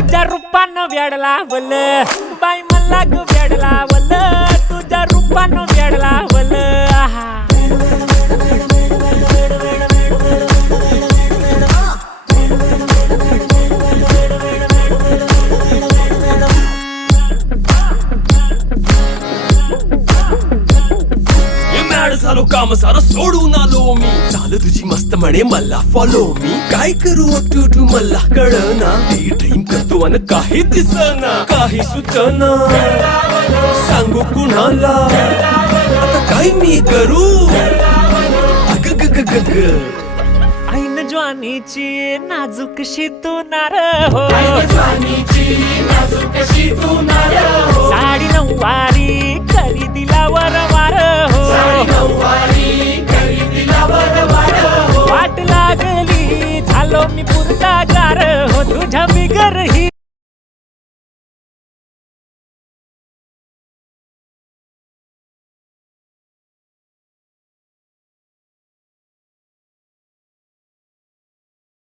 तुझ्या रूपानं वेड लावल बाई मला ग वेड लावल तुझ्या रूपानं वेड लावल आहा झालो काम सारं सोडून आलो मी चाल तुझी मस्त म्हणे मला फॉलो मी काय करू टू मला कळना ती ड्रीम करतो अन काही दिसना काही सुचना सांगू कुणाला आता काय मी करू अग ग ग ग ग ऐन ज्वानीची नाजूकशी तू नार हो साडी नऊवारी करी दिला वरवार हो वाट लागली झालो मी पुरता गार हो तुझ्या बिगर ही